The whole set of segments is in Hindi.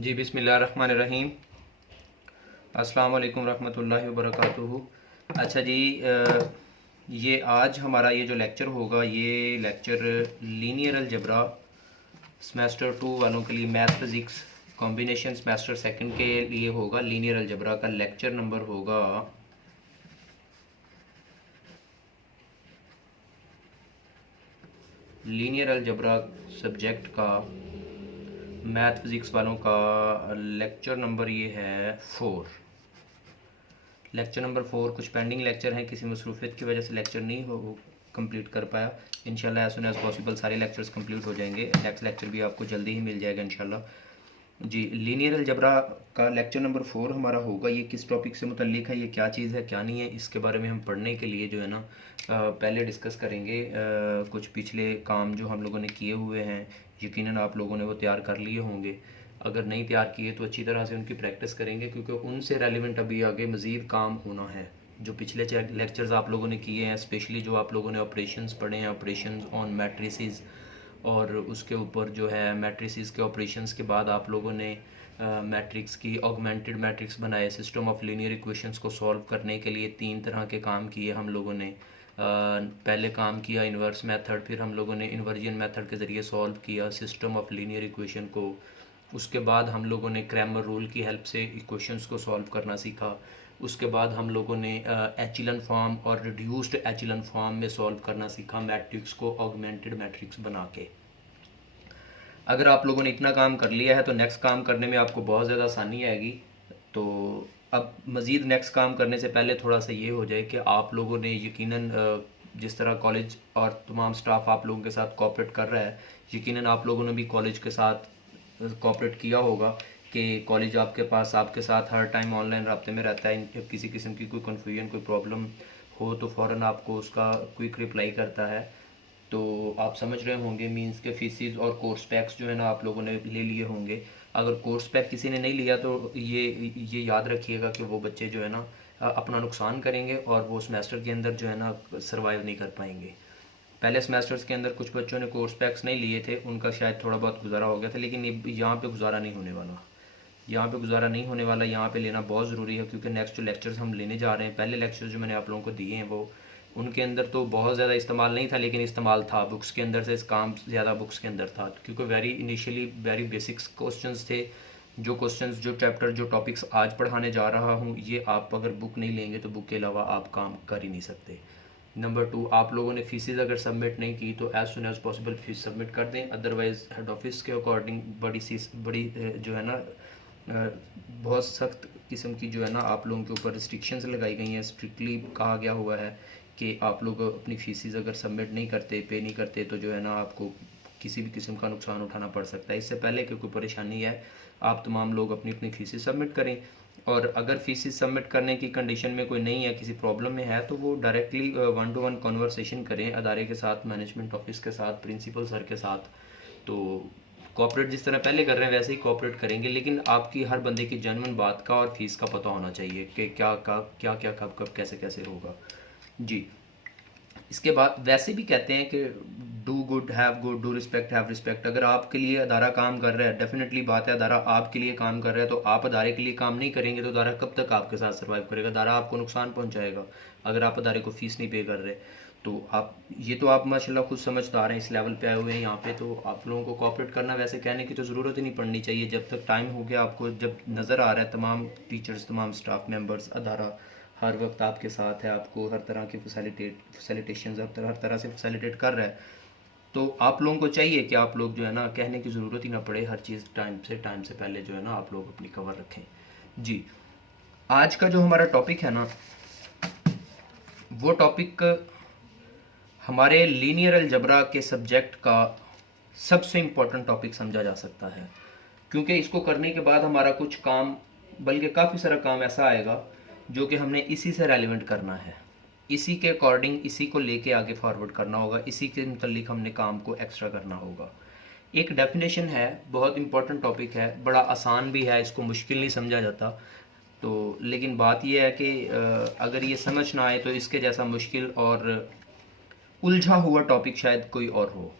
जी बिस्मिल्लाहिर्रहमानिर्रहीम। अस्सलाम वालेकुम रहमतुल्लाहि व बरकातुहू। अच्छा जी, ये आज हमारा ये जो लेक्चर होगा, ये लेक्चर लीनियर अलजबरा सेमेस्टर 2 वालों के लिए, math physics combination semester second के लिए होगा। लीनियर अलजबरा का लेक्चर नंबर होगा लीनियर अलजबरा सब्जेक्ट का, मैथ फिज़िक्स वालों का लेक्चर नंबर ये है 4। लेक्चर नंबर 4 कुछ पेंडिंग लेक्चर हैं, किसी मसरूफियत की वजह से लेक्चर नहीं हो कंप्लीट कर पाया। इंशाल्लाह एज सुन एज़ पॉसिबल सारे लेक्चर्स कंप्लीट हो जाएंगे। नेक्स्ट लेक्चर भी आपको जल्दी ही मिल जाएगा इंशाल्लाह। जी, लीनियर अलजबरा का लेक्चर नंबर 4 हमारा होगा। ये किस टॉपिक से मुतल्लिक है, ये क्या चीज़ है क्या नहीं है, इसके बारे में हम पढ़ने के लिए जो है ना पहले डिस्कस करेंगे। कुछ पिछले काम जो हम लोगों ने किए हुए हैं, यकीनन आप लोगों ने वो तैयार कर लिए होंगे। अगर नहीं तैयार किए तो अच्छी तरह से उनकी प्रैक्टिस करेंगे, क्योंकि उनसे रेलिवेंट अभी आगे मज़ीद काम होना है। जो पिछले लेक्चर्स आप लोगों ने किए हैं, स्पेशली जो आप लोगों ने ऑपरेशंस पढ़े हैं, ऑपरेशंस ऑन मैट्रिसेस, और उसके ऊपर जो है मैट्रिसेस के ऑपरेशंस के बाद आप लोगों ने मैट्रिक्स की ऑगमेंटेड मैट्रिक्स बनाए। सिस्टम ऑफ लीनियर इक्वेशंस को सॉल्व करने के लिए 3 तरह के काम किए हम लोगों ने। पहले काम किया इन्वर्स मेथड, फिर हम लोगों ने इन्वर्जन मेथड के ज़रिए सॉल्व किया सिस्टम ऑफ लीनियर इक्वेशन को। उसके बाद हम लोगों ने क्रैमर रूल की हेल्प से इक्वेशंस को सॉल्व करना सीखा। उसके बाद हम लोगों ने एचिलन फॉर्म और रिड्यूस्ड एचिलन फॉर्म में सॉल्व करना सीखा, मैट्रिक्स को ऑगमेंटेड मैट्रिक्स बना के। अगर आप लोगों ने इतना काम कर लिया है तो नेक्स्ट काम करने में आपको बहुत ज़्यादा आसानी आएगी। तो अब मज़ीद नेक्स्ट काम करने से पहले थोड़ा सा ये हो जाए कि आप लोगों ने यकीनन जिस तरह कॉलेज और तमाम स्टाफ आप लोगों के साथ कोऑपरेट कर रहा है, यकीनन आप लोगों ने भी कॉलेज के साथ कोऑपरेट किया होगा कि कॉलेज आपके साथ हर टाइम ऑनलाइन राब्ते में रहता है। किसी किस्म की कोई कन्फ्यूजन, कोई प्रॉब्लम हो तो फ़ौरन आपको उसका क्विक रिप्लाई करता है। तो आप समझ रहे होंगे मींस के फीसिस और कोर्स पैक्स जो है ना आप लोगों ने ले लिए होंगे। अगर कोर्स पैक किसी ने नहीं लिया तो ये याद रखिएगा कि वो बच्चे जो है ना अपना नुकसान करेंगे और वो सेमेस्टर के अंदर जो है ना सर्वाइव नहीं कर पाएंगे। पहले सेमेस्टर्स के अंदर कुछ बच्चों ने कोर्स पैक्स नहीं लिए थे, उनका शायद थोड़ा बहुत गुजारा हो गया था, लेकिन यहाँ पे गुजारा नहीं होने वाला। यहाँ पे गुजारा नहीं होने वाला, यहाँ पे लेना बहुत ज़रूरी है, क्योंकि नेक्स्ट जो लेक्चर्स हम लेने जा रहे हैं, पहले लेक्चर्स जो मैंने आप लोगों को दिए हैं वो उनके अंदर तो बहुत ज़्यादा इस्तेमाल नहीं था, लेकिन इस्तेमाल था बुक्स के अंदर से। इस काम ज़्यादा बुक्स के अंदर था, क्योंकि इनिशियली वेरी बेसिक्स क्वेश्चंस थे। जो क्वेश्चंस, जो चैप्टर, जो टॉपिक्स आज पढ़ाने जा रहा हूँ, ये आप अगर बुक नहीं लेंगे तो बुक के अलावा आप काम कर ही नहीं सकते। नंबर 2, आप लोगों ने फीसिस अगर सबमिट नहीं की तो as soon as possible fees submit कर दें। अदरवाइज़ हेड ऑफिस के अकॉर्डिंग बड़ी जो है ना बहुत सख्त किस्म की जो है ना आप लोगों के ऊपर रिस्ट्रिक्शंस लगाई गई हैं। स्ट्रिक्टली कहा गया हुआ है कि आप लोग अपनी फीसिस अगर सबमिट नहीं करते, पे नहीं करते, तो जो है ना आपको किसी भी किस्म का नुकसान उठाना पड़ सकता है। इससे पहले कि कोई परेशानी है, आप तमाम लोग अपनी अपनी फीसिस सबमिट करें। और अगर फीसिस सबमिट करने की कंडीशन में कोई नहीं है, किसी प्रॉब्लम में है, तो वो डायरेक्टली 1-to-1 कन्वर्सेशन करें अदारे के साथ, मैनेजमेंट ऑफिस के साथ, प्रिंसिपल सर के साथ। तो कॉपरेट जिस तरह पहले कर रहे हैं वैसे ही कॉपरेट करेंगे, लेकिन आपकी हर बंदे की जेन्युइन बात का और फीस का पता होना चाहिए कि क्या कब कैसे कैसे होगा। जी, इसके बाद वैसे भी कहते हैं कि do good have good, do respect have respect. अगर आपके लिए अदारा काम कर रहा है, डेफिनेटली बात है अदारा आपके लिए काम कर रहा है, तो आप अदारे के लिए काम नहीं करेंगे तो अदारा कब तक आपके साथ सर्वाइव करेगा? अदारा आपको नुकसान पहुंचाएगा अगर आप अदारे को फ़ीस नहीं पे कर रहे। तो आप माशाल्लाह खुद समझदार हैं, इस लेवल पे आए हुए हैं यहाँ पे, तो आप लोगों को कोऑपरेट करना, वैसे कहने की तो ज़रूरत ही नहीं पड़नी चाहिए। जब तक टाइम हो गया, आपको जब नज़र आ रहा है तमाम टीचर्स, तमाम स्टाफ मेंबर्स, अदारा हर वक्त आपके साथ है, आपको हर तरह की फैसिलिटेशन हर तरह से फैसिलिटेट कर रहा है, तो आप लोगों को चाहिए कि आप लोग जो है ना कहने की ज़रूरत ही ना पड़े, हर चीज़ टाइम से पहले जो है ना आप लोग अपनी कवर रखें। जी, आज का जो हमारा टॉपिक है ना, वो टॉपिक हमारे लीनियर अलजबरा के सब्जेक्ट का सबसे इम्पोर्टेंट टॉपिक समझा जा सकता है, क्योंकि इसको करने के बाद हमारा कुछ काम, बल्कि काफ़ी सारा काम ऐसा आएगा जो कि हमने इसी से रेलिवेंट करना है, इसी के अकॉर्डिंग, इसी को लेके आगे फॉरवर्ड करना होगा, इसी के मुतल्लिक हमने काम को एक्स्ट्रा करना होगा। एक डेफिनेशन है, बहुत इंपॉर्टेंट टॉपिक है, बड़ा आसान भी है, इसको मुश्किल नहीं समझा जाता। तो लेकिन बात यह है कि अगर ये समझ ना आए तो इसके जैसा मुश्किल और उलझा हुआ टॉपिक शायद कोई और हो।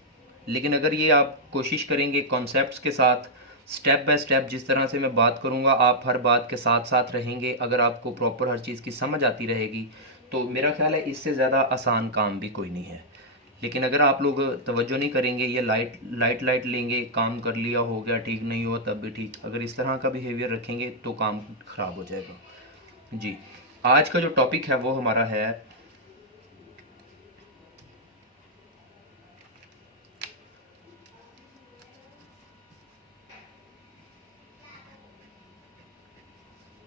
लेकिन अगर ये आप कोशिश करेंगे कॉन्सेप्ट्स के साथ स्टेप बाय स्टेप जिस तरह से मैं बात करूँगा, आप हर बात के साथ साथ रहेंगे, अगर आपको प्रॉपर हर चीज़ की समझ आती रहेगी तो मेरा ख्याल है इससे ज़्यादा आसान काम भी कोई नहीं है। लेकिन अगर आप लोग तवज्जो नहीं करेंगे, ये लाइट लेंगे, काम कर लिया हो गया, ठीक नहीं हुआ तब भी ठीक, अगर इस तरह का बिहेवियर रखेंगे तो काम ख़राब हो जाएगा। जी, आज का जो टॉपिक है वो हमारा है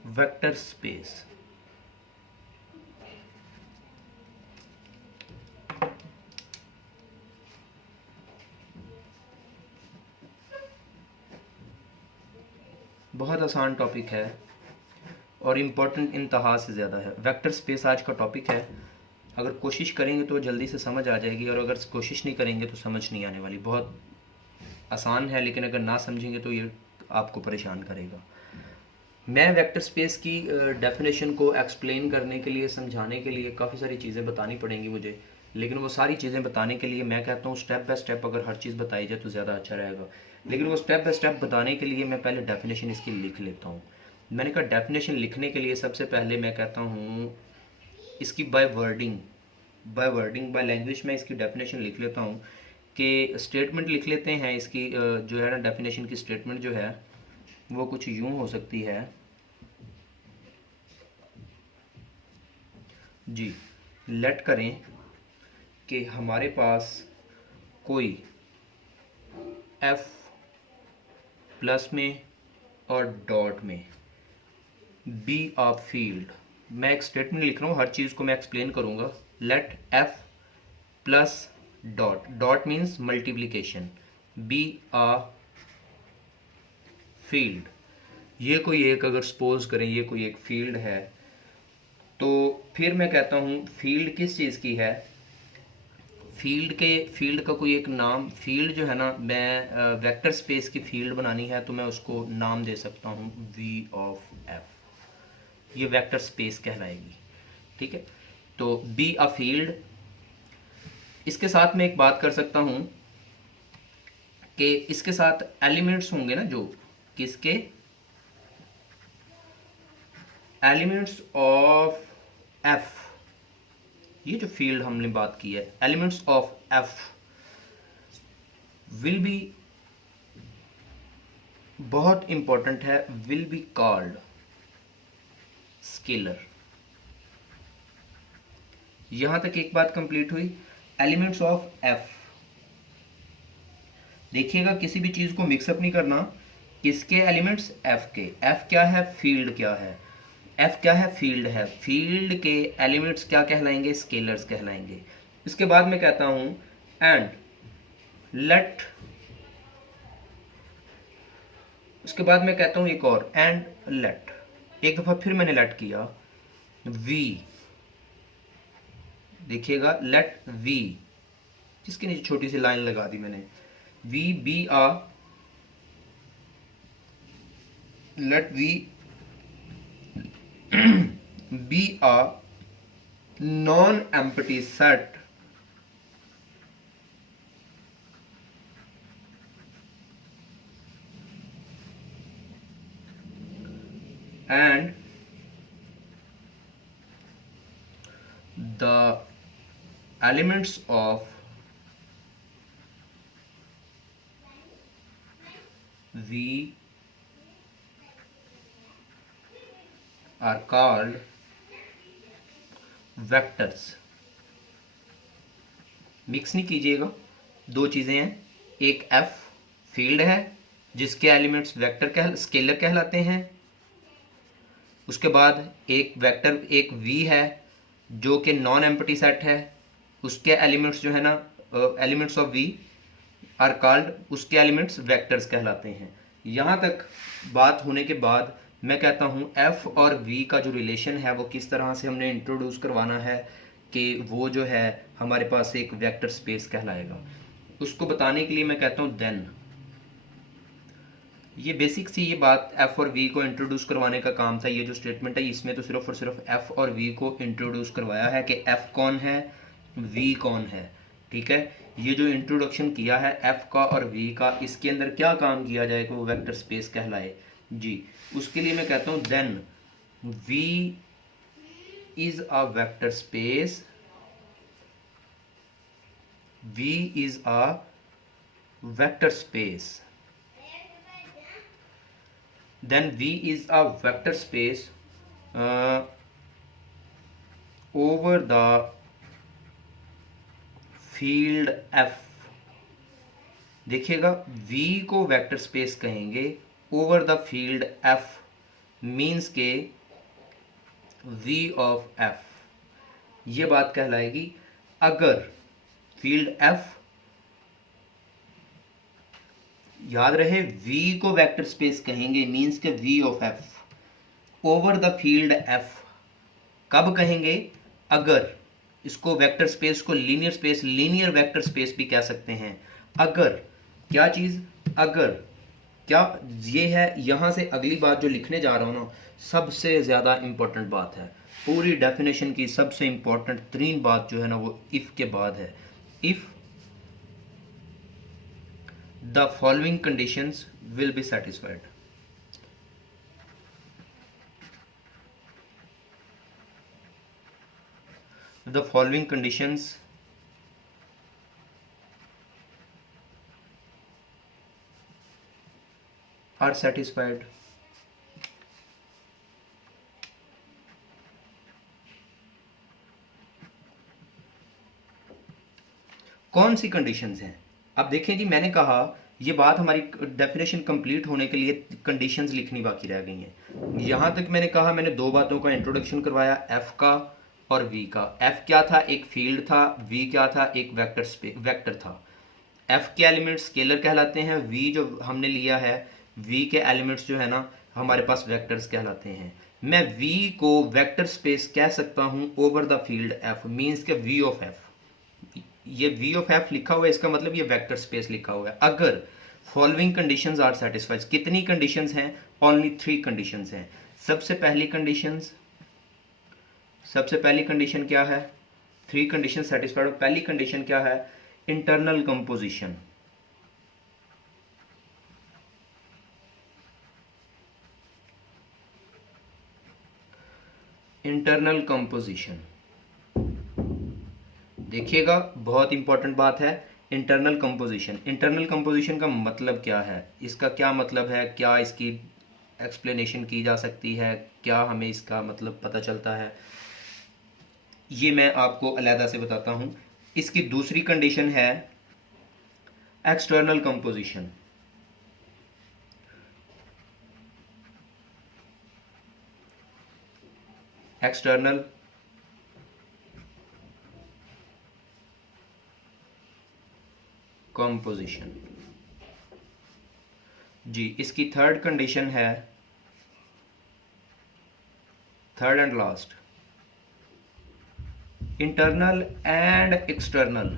वेक्टर स्पेस। बहुत आसान टॉपिक है और इम्पोर्टेंट इंतहा से ज़्यादा है। वेक्टर स्पेस आज का टॉपिक है। अगर कोशिश करेंगे तो जल्दी से समझ आ जाएगी, और अगर कोशिश नहीं करेंगे तो समझ नहीं आने वाली। बहुत आसान है, लेकिन अगर ना समझेंगे तो ये आपको परेशान करेगा। मैं वेक्टर स्पेस की डेफिनेशन को एक्सप्लेन करने के लिए, समझाने के लिए काफ़ी सारी चीज़ें बतानी पड़ेंगी मुझे, लेकिन वो सारी चीज़ें बताने के लिए मैं कहता हूँ स्टेप बाय स्टेप अगर हर चीज़ बताई जाए तो ज़्यादा अच्छा रहेगा। लेकिन वो स्टेप बाय स्टेप बताने के लिए मैं पहले डेफिनेशन इसकी लिख लेता हूँ। मैंने कहा डेफिनेशन लिखने के लिए सबसे पहले मैं कहता हूँ इसकी बाय लैंग्वेज में इसकी डेफिनेशन लिख लेता हूँ, कि स्टेटमेंट लिख लेते हैं इसकी। जो है ना, डेफिनेशन की स्टेटमेंट जो है वो कुछ यूँ हो सकती है। जी, लेट करें कि हमारे पास कोई f प्लस में और डॉट में बी अ फील्ड। मैं एक स्टेटमेंट लिख रहा हूँ, हर चीज़ को मैं एक्सप्लेन करूँगा। Let f plus dot means multiplication, be a field. ये कोई एक, अगर सपोज करें ये कोई एक फील्ड है, तो फिर मैं कहता हूँ फील्ड किस चीज़ की है। फील्ड का कोई एक नाम, फील्ड जो है ना, मैं वेक्टर स्पेस की फील्ड बनानी है तो मैं उसको नाम दे सकता हूँ v ऑफ f। ये वेक्टर स्पेस कहलाएगी, ठीक है। तो बी अ फील्ड। इसके साथ मैं एक बात कर सकता हूँ कि इसके साथ एलिमेंट्स होंगे ना, जो किसके एलिमेंट्स ऑफ f। ये जो फील्ड हमने बात की है, elements of f will be, बहुत इंपॉर्टेंट है, विल बी कॉल्ड स्केलर। यहां तक एक बात कंप्लीट हुई। एलिमेंट्स ऑफ f, देखिएगा किसी भी चीज को मिक्सअप नहीं करना। किसके एलिमेंट्स? f के। f क्या है? फील्ड क्या है? f क्या है? फील्ड है। फील्ड के एलिमेंट्स क्या कहलाएंगे? स्केलर्स कहलाएंगे। इसके बाद मैं कहता हूं एंड लेट, उसके बाद मैं कहता हूं एक और, एंड लेट। एक दफा फिर मैंने लेट किया, v, देखिएगा लेट v, जिसके नीचे छोटी सी लाइन लगा दी मैंने, v be a, let v be a non-empty set and the elements of V are called vectors। Mix नहीं कीजिएगा, दो चीज़ें हैं। एक f फील्ड है जिसके एलिमेंट्स वेक्टर स्केलर कहलाते हैं। उसके बाद एक वेक्टर, एक v है जो कि नॉन एम्प्टी सेट है, उसके एलिमेंट्स जो है ना, elements of v are called, उसके एलिमेंट्स वेक्टर्स कहलाते हैं। यहाँ तक बात होने के बाद मैं कहता हूँ f और v का जो रिलेशन है वो किस तरह से हमने इंट्रोड्यूस करवाना है कि वो जो है हमारे पास एक वेक्टर स्पेस कहलाएगा। उसको बताने के लिए मैं कहता हूँ देन। ये बेसिक सी ये बात f और v को इंट्रोड्यूस करवाने का काम था। ये जो स्टेटमेंट है इसमें तो सिर्फ और सिर्फ f और v को इंट्रोड्यूस करवाया है कि f कौन है, v कौन है, ठीक है। ये जो इंट्रोडक्शन किया है एफ का और वी का, इसके अंदर क्या काम किया जाए कि वो वेक्टर स्पेस कहलाए जी। उसके लिए मैं कहता हूँ then V is a vector space, V is a vector space, then V is a vector space over the field F। देखिएगा V को वेक्टर स्पेस कहेंगे over the field F, means के V ऑफ F, ये बात कहलाएगी अगर फील्ड F, याद रहे V को वेक्टर स्पेस कहेंगे मीन्स के V of F over the field F। कब कहेंगे? अगर इसको वेक्टर स्पेस को linear space, linear vector space भी कह सकते हैं। अगर क्या चीज, अगर क्या, ये है यहां से अगली बात जो लिखने जा रहा हूं ना, सबसे ज्यादा इंपॉर्टेंट बात है। पूरी डेफिनेशन की सबसे इंपॉर्टेंट तरीन बात जो है ना वो इफ के बाद है। If the following conditions will be satisfied, the following conditions are satisfied। कौन सी कंडीशंस हैं? अब देखें जी, मैंने कहा ये बात हमारी डेफिनेशन कंप्लीट होने के लिए कंडीशंस लिखनी बाकी रह गई हैं। यहां तक मैंने कहा, मैंने दो बातों का इंट्रोडक्शन करवाया, एफ का और वी का। एफ क्या था? एक फील्ड था। वी क्या था? एक वेक्टर था। एफ के एलिमेंट्स स्केलर कहलाते हैं, वी जो हमने लिया है, वी के एलिमेंट्स जो है ना हमारे पास वेक्टर्स कहलाते हैं। मैं वी को वेक्टर स्पेस कह सकता हूं over the field F, means के वी ऑफ एफ। ये V ऑफ F लिखा हुआ है, इसका मतलब ये वेक्टर स्पेस लिखा हुआ है। अगर फॉलोइंग कंडीशंस आर सेटिस्फाइड, कितनी कंडीशंस हैं? ओनली 3 कंडीशंस हैं। सबसे पहली कंडीशन क्या है? 3 कंडीशन सेटिस्फाइड। पहली कंडीशन क्या है? Internal composition. इंटरनल कंपोजिशन देखिएगा, बहुत इंपॉर्टेंट बात है। इंटरनल कंपोजिशन, इंटरनल कंपोजिशन का मतलब क्या है? इसका क्या मतलब है? क्या इसकी एक्सप्लेनेशन की जा सकती है? क्या हमें इसका मतलब पता चलता है? ये मैं आपको अलहदा से बताता हूं। इसकी दूसरी कंडीशन है एक्सटर्नल कंपोजिशन। एक्सटर्नल कंपोजिशन जी। इसकी थर्ड कंडीशन है, third and last, internal and external.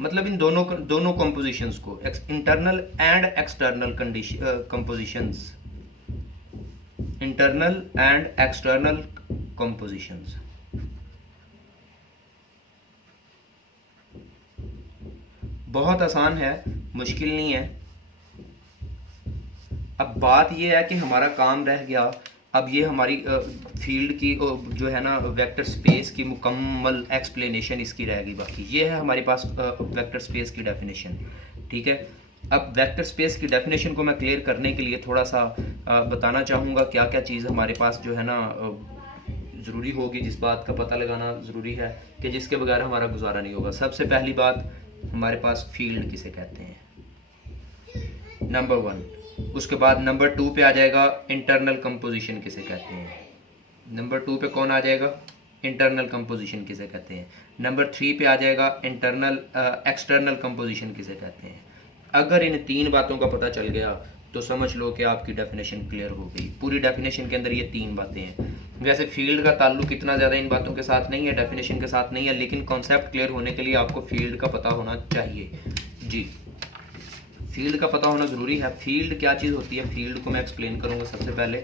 मतलब इन दोनों कंपोजिशंस को, internal and external compositions, internal and external compositions. बहुत आसान है, मुश्किल नहीं है। अब बात यह है कि हमारा काम रह गया, अब ये हमारी फील्ड की जो है ना वेक्टर स्पेस की मुकम्मल एक्सप्लेनेशन इसकी रह गई बाकी। ये है हमारे पास वेक्टर स्पेस की डेफिनेशन, ठीक है। अब वेक्टर स्पेस की डेफिनेशन को मैं क्लियर करने के लिए थोड़ा सा बताना चाहूँगा क्या क्या चीज़ हमारे पास जो है ना ज़रूरी होगी, जिस बात का पता लगाना ज़रूरी है कि जिसके बगैर हमारा गुजारा नहीं होगा। सबसे पहली बात, हमारे पास फील्ड किसे कहते हैं, नंबर 1। उसके बाद नंबर 2 पे आ जाएगा इंटरनल कंपोजिशन किसे कहते हैं। नंबर 2 पे कौन आ जाएगा? इंटरनल कंपोजिशन किसे कहते हैं। नंबर 3 पे आ जाएगा एक्सटर्नल कंपोजिशन किसे कहते हैं। अगर इन 3 बातों का पता चल गया तो समझ लो कि आपकी डेफिनेशन क्लियर हो गई। पूरी डेफिनेशन के अंदर ये 3 बातें हैं। वैसे फील्ड का ताल्लुक इतना ज़्यादा इन बातों के साथ नहीं है, डेफिनेशन के साथ नहीं है, लेकिन कॉन्सेप्ट क्लियर होने के लिए आपको फील्ड का पता होना चाहिए जी। फील्ड का पता होना ज़रूरी है। फील्ड क्या चीज़ होती है, फील्ड को मैं एक्सप्लेन करूँगा। सबसे पहले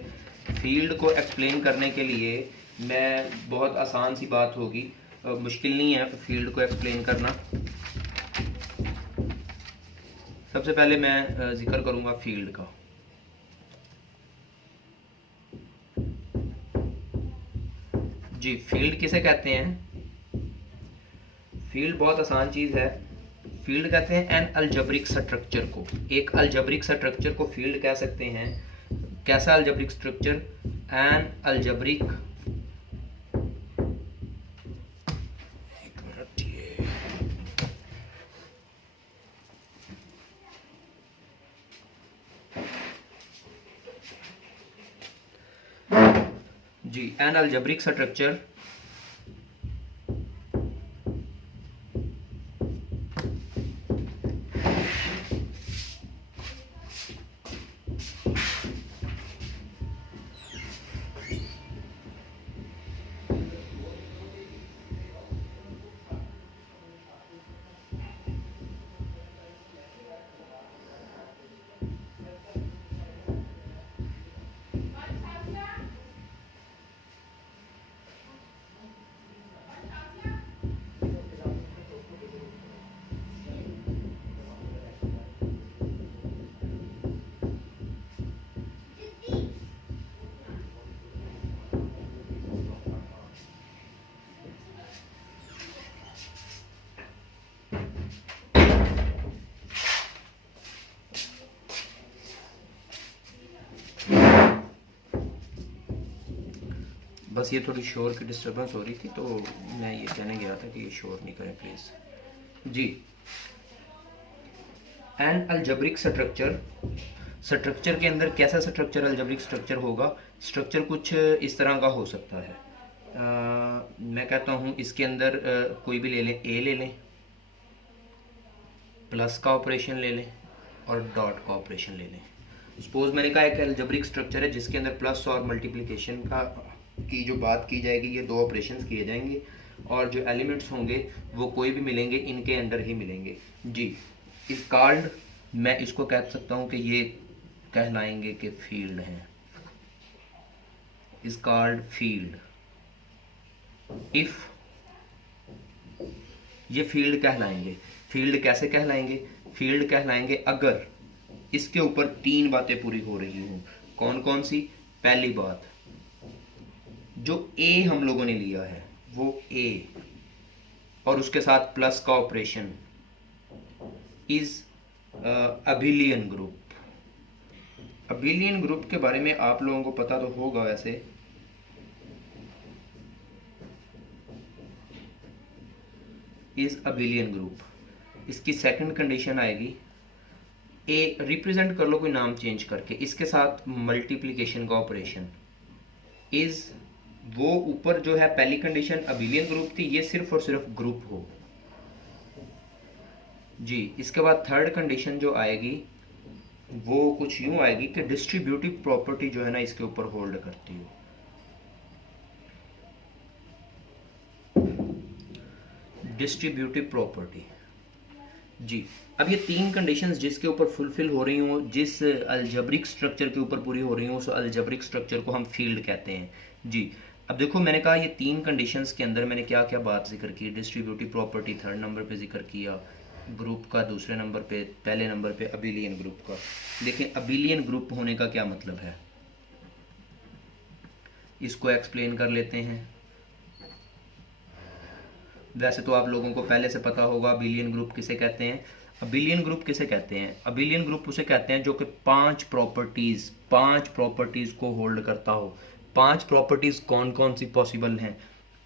फील्ड को एक्सप्लेन करने के लिए मैं बहुत आसान सी बात होगी, मुश्किल नहीं है फील्ड को एक्सप्लेन करना। सबसे पहले मैं जिक्र करूंगा फील्ड का। जी, फील्ड किसे कहते हैं? फील्ड बहुत आसान चीज़ है। फील्ड कहते हैं एन अलजेब्रिक स्ट्रक्चर को। एक अलजेब्रिक स्ट्रक्चर को फील्ड कह सकते हैं। कैसा अलजेब्रिक स्ट्रक्चर? एन अलजेब्रिक, जी, एन अलजेब्रिक स्ट्रक्चर बस ये थोड़ी शोर की डिस्टर्बेंस हो रही थी तो मैं ये कहने गया था कि ये शोर नहीं करें प्लीज़। जी, एन अलजेब्रिक स्ट्रक्चर, स्ट्रक्चर के अंदर कैसा स्ट्रक्चर अलजेब्रिक स्ट्रक्चर होगा? स्ट्रक्चर कुछ इस तरह का हो सकता है। मैं कहता हूँ इसके अंदर कोई भी ले लें, ए ले लें, प्लस का ऑपरेशन ले लें और डॉट का ऑपरेशन ले लें। सपोज मैंने कहा एक अलजेब्रिक स्ट्रक्चर है जिसके अंदर प्लस और मल्टीप्लिकेशन का की जो बात की जाएगी, ये दो ऑपरेशंस किए जाएंगे और जो एलिमेंट्स होंगे वो कोई भी मिलेंगे, इनके अंदर ही मिलेंगे। जी, इस कॉल्ड, मैं इसको कह सकता हूँ कि ये कहलाएंगे कि फील्ड हैं, इज कॉल्ड फील्ड। इफ ये फील्ड कहलाएंगे। फील्ड कैसे कहलाएंगे? फील्ड कहलाएंगे अगर इसके ऊपर तीन बातें पूरी हो रही हों। कौन कौन सी? पहली बात, जो ए हम लोगों ने लिया है वो ए और उसके साथ प्लस का operation is abelian group. Abelian group के बारे में आप लोगों को पता तो होगा वैसे। Is abelian group. इसकी सेकंड कंडीशन आएगी, ए रिप्रेजेंट कर लो कोई नाम चेंज करके, इसके साथ मल्टीप्लिकेशन का ऑपरेशन इज, वो ऊपर जो है पहली कंडीशन अबिलियन ग्रुप थी, ये सिर्फ और सिर्फ ग्रुप हो। जी, इसके बाद थर्ड कंडीशन जो आएगी वो कुछ यूं आएगी कि डिस्ट्रीब्यूटिव प्रॉपर्टी जो है ना इसके ऊपर होल्ड करती हो। Distributive property. जी, अब ये तीन कंडीशंस जिसके ऊपर फुलफिल हो रही हो, जिस अलजेब्रिक स्ट्रक्चर के ऊपर पूरी हो रही हो, उस अलजेब्रिक स्ट्रक्चर को हम फील्ड कहते हैं। जी, अब देखो मैंने कहा ये तीन कंडीशंस के अंदर मैंने क्या क्या बात जिक्र की। डिस्ट्रीब्यूटिव प्रॉपर्टी थर्ड नंबर पे जिक्र किया, ग्रुप का दूसरे नंबर पे, पहले नंबर पे अबिलियन ग्रुप का। देखिए अबिलियन ग्रुप होने का क्या मतलब है, इसको एक्सप्लेन कर लेते हैं। वैसे तो आप लोगों को पहले से पता होगा अबिलियन ग्रुप किसे कहते हैं। अबिलियन ग्रुप किसे कहते हैं? अबिलियन ग्रुप उसे कहते हैं जो कि पांच प्रॉपर्टीज को होल्ड करता हो। पांच प्रॉपर्टीज कौन कौन सी पॉसिबल हैं?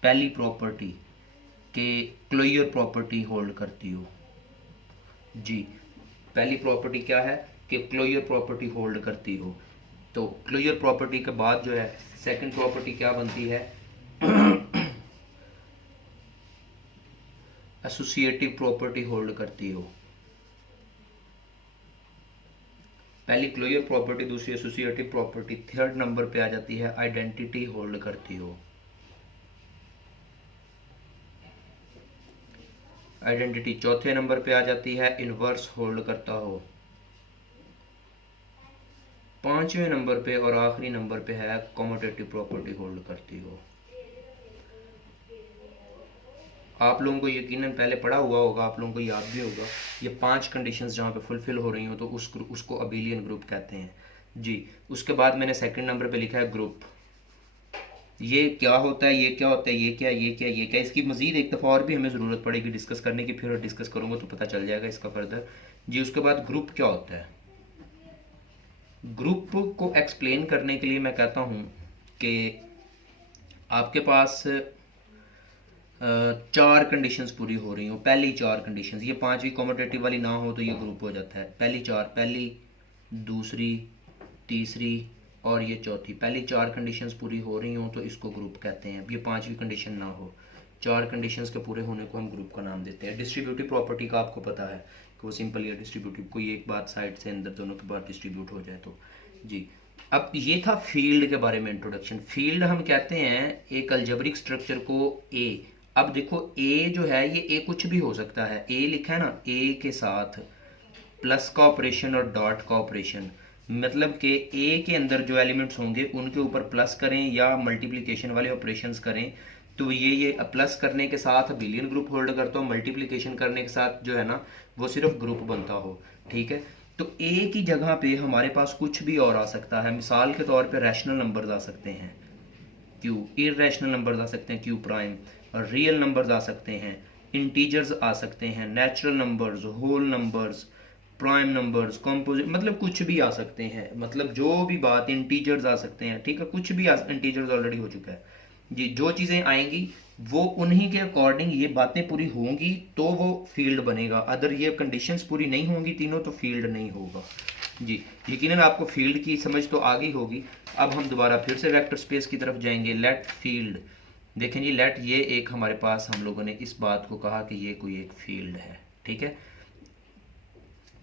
पहली प्रॉपर्टी के क्लोजर प्रॉपर्टी होल्ड करती हो। जी, पहली प्रॉपर्टी क्या है कि क्लोजर प्रॉपर्टी होल्ड करती हो। तो क्लोजर प्रॉपर्टी के बाद जो है सेकंड प्रॉपर्टी क्या बनती है? एसोसिएटिव प्रॉपर्टी होल्ड करती हो। पहली क्लोजर प्रॉपर्टी, दूसरी एसोसिएटिव प्रॉपर्टी, थर्ड नंबर पे आ जाती है आइडेंटिटी होल्ड करती हो। आइडेंटिटी चौथे नंबर पे आ जाती है इनवर्स होल्ड करता हो। पांचवें नंबर पे और आखिरी नंबर पे है कॉम्यूटेटिव प्रॉपर्टी होल्ड करती हो। आप लोगों को यकीनन पहले पढ़ा हुआ होगा, आप लोगों को याद भी होगा, ये 5 कंडीशंस जहाँ पे फुलफिल हो रही हो तो उसको अबिलियन ग्रुप कहते हैं जी। उसके बाद मैंने सेकंड नंबर पे लिखा है ग्रुप। ये क्या होता है, ये क्या होता है, ये क्या, ये क्या, ये क्या, इसकी मजीद एक दफ़ा और भी हमें ज़रूरत पड़ेगी डिस्कस करने की, फिर डिस्कस करूँगा तो पता चल जाएगा इसका फर्दर जी। उसके बाद ग्रुप क्या होता है, ग्रुप को एक्सप्लेन करने के लिए मैं कहता हूँ कि आपके पास 4 कंडीशंस पूरी हो रही हो, पहली 4 कंडीशंस, ये 5वीं कॉमोटेटिव वाली ना हो तो ये ग्रुप हो जाता है। पहली, दूसरी, तीसरी और ये चौथी, पहली 4 कंडीशंस पूरी हो रही हो तो इसको ग्रुप कहते हैं। ये 5वीं कंडीशन ना हो, 4 कंडीशंस के पूरे होने को हम ग्रुप का नाम देते हैं। डिस्ट्रीब्यूटिव प्रॉपर्टी का आपको पता है कि वो सिंपल है डिस्ट्रीब्यूटिव, कोई एक बात साइड से अंदर दोनों के बाद डिस्ट्रीब्यूट हो जाए तो जी। अब ये था फील्ड के बारे में इंट्रोडक्शन। फील्ड हम कहते हैं एक अलजेब्रिक स्ट्रक्चर को ए। अब देखो ए जो है ये ए कुछ भी हो सकता है, ए लिखा है ना, ए के साथ प्लस का ऑपरेशन और डॉट का ऑपरेशन, मतलब कि ए के अंदर जो एलिमेंट्स होंगे उनके ऊपर प्लस करें या मल्टीप्लिकेशन वाले ऑपरेशंस करें तो ये प्लस करने के साथ बिलियन ग्रुप होल्ड करता हो, मल्टीप्लिकेशन करने के साथ जो है ना वो सिर्फ ग्रुप बनता हो, ठीक है। तो ए की जगह पे हमारे पास कुछ भी और आ सकता है। मिसाल के तौर पे रैशनल नंबर्स आ सकते हैं क्यू, इरेशनल नंबर्स आ सकते हैं क्यू प्राइम, और रियल नंबर्स आ सकते हैं, इंटीजर्स आ सकते हैं, natural numbers, whole numbers, prime numbers, composite, मतलब कुछ भी आ सकते हैं, मतलब जो भी बात, इंटीजर्स आ सकते हैं, ठीक है, कुछ भी इंटीजर्स ऑलरेडी हो चुका है जी। जो चीज़ें आएंगी वो उन्हीं के अकॉर्डिंग ये बातें पूरी होंगी तो वो फील्ड बनेगा, अदर ये कंडीशंस पूरी नहीं होंगी तीनों तो फील्ड नहीं होगा जी। यकीनन आपको फील्ड की समझ तो आ गई होगी। अब हम दोबारा फिर से वेक्टर स्पेस की तरफ जाएंगे। लेट फील्ड, देखें जी, लेट ये एक हमारे पास हम लोगों ने इस बात को कहा कि ये कोई एक फील्ड है, ठीक है।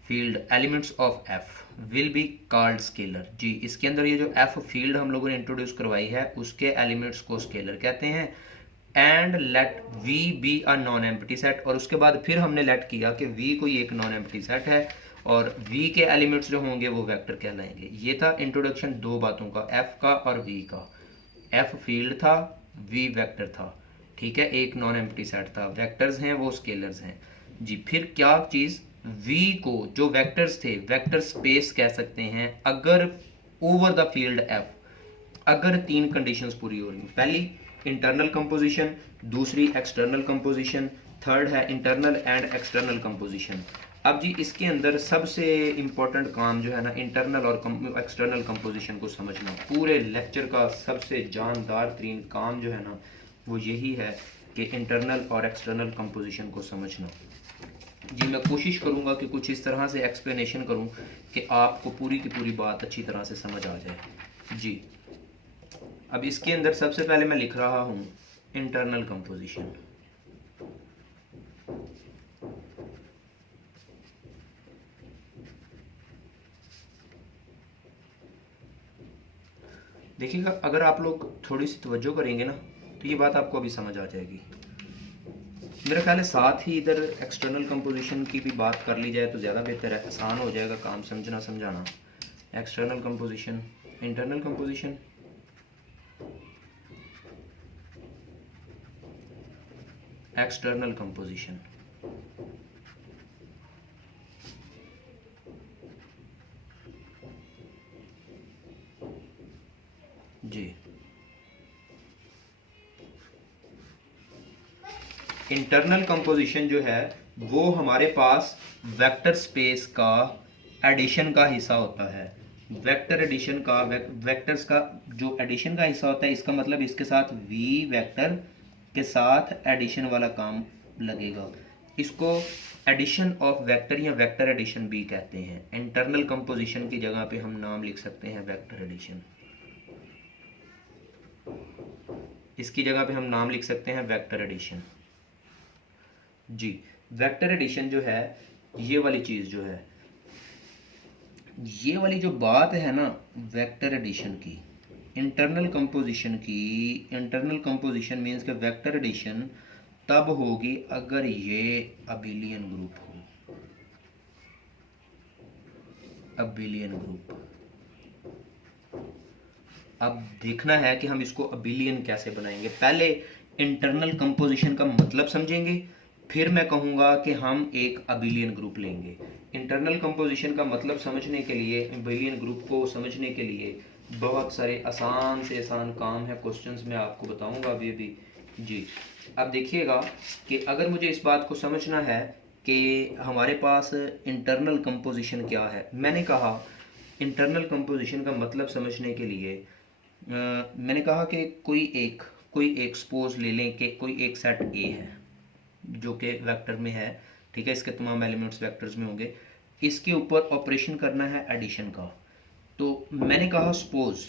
Field elements of F will be called scalar जी। इसके अंदर ये जो एफ फील्ड हम लोगों ने इंट्रोड्यूस करवाई है उसके एलिमेंट्स को स्केलर कहते हैं। And let V be a non empty set, और उसके बाद फिर हमने लेट किया कि वी कोई एक नॉन एम्प्टी सेट है और वी के एलिमेंट्स जो होंगे वो वेक्टर कहलाएंगे। ये था इंट्रोडक्शन दो बातों का, एफ का और वी का। एफ फील्ड था, वी वेक्टर था, ठीक है, एक नॉन एम्प्टी सेट था, वेक्टर्स हैं वो स्केलर्स हैं जी। फिर क्या चीज़, वी को जो वेक्टर्स थे वेक्टर स्पेस कह सकते हैं अगर ओवर द फील्ड एफ, अगर 3 कंडीशंस पूरी हो रही हैं। पहली इंटरनल कंपोजिशन, दूसरी एक्सटर्नल कंपोजिशन, थर्ड है इंटरनल एंड एक्सटर्नल कंपोजिशन। अब जी इसके अंदर सबसे इंपॉर्टेंट काम जो है ना इंटरनल और एक्सटर्नल कंपोजिशन को समझना, पूरे लेक्चर का सबसे जानदार तरीन काम जो है ना वो यही है कि इंटरनल और एक्सटर्नल कंपोजिशन को समझना जी। मैं कोशिश करूंगा कि कुछ इस तरह से एक्सप्लेनेशन करूं कि आपको पूरी की पूरी बात अच्छी तरह से समझ आ जाए जी। अब इसके अंदर सबसे पहले मैं लिख रहा हूं इंटरनल कंपोजिशन। देखिएगा अगर आप लोग थोड़ी सी तवज्जो करेंगे ना तो ये बात आपको अभी समझ आ जाएगी। मेरा ख्याल है साथ ही इधर एक्सटर्नल कंपोजिशन की भी बात कर ली जाए तो ज़्यादा बेहतर है, आसान हो जाएगा काम समझना समझाना। External composition, internal composition, external composition जी। इंटरनल कंपोजिशन जो है वो हमारे पास वेक्टर स्पेस का एडिशन का हिस्सा होता है। वेक्टर एडिशन का, वेक्टर्स का जो एडिशन का हिस्सा होता है, इसका मतलब इसके साथ वी वेक्टर के साथ एडिशन वाला काम लगेगा। इसको एडिशन ऑफ वेक्टर या वेक्टर एडिशन भी कहते हैं। इंटरनल कंपोजिशन की जगह पे हम नाम लिख सकते हैं वेक्टर एडिशन, इसकी जगह पे हम नाम लिख सकते हैं वेक्टर एडिशन जी। वेक्टर एडिशन जो है ये वाली चीज़ जो है, ये वाली जो बात है ना वेक्टर एडिशन की, इंटरनल कंपोजिशन की, इंटरनल कंपोजिशन मीन्स के वेक्टर एडिशन तब होगी अगर ये अबिलियन ग्रुप हो, अबिलियन ग्रुप। अब देखना है कि हम इसको अबिलियन कैसे बनाएंगे। पहले इंटरनल कंपोजिशन का मतलब समझेंगे, फिर मैं कहूँगा कि हम एक अबिलियन ग्रुप लेंगे। इंटरनल कंपोजिशन का मतलब समझने के लिए, अबिलियन ग्रुप को समझने के लिए बहुत सारे आसान से आसान काम है, क्वेश्चंस मैं आपको बताऊंगा अभी अभी जी। अब देखिएगा कि अगर मुझे इस बात को समझना है कि हमारे पास इंटरनल कंपोजिशन क्या है, मैंने कहा इंटरनल कंपोजिशन का मतलब समझने के लिए मैंने कहा कि कोई एक सपोज ले लें कि कोई एक सेट ए है जो कि वेक्टर में है, ठीक है, इसके तमाम एलिमेंट्स वेक्टर्स में होंगे, इसके ऊपर ऑपरेशन करना है एडिशन का। तो मैंने कहा सपोज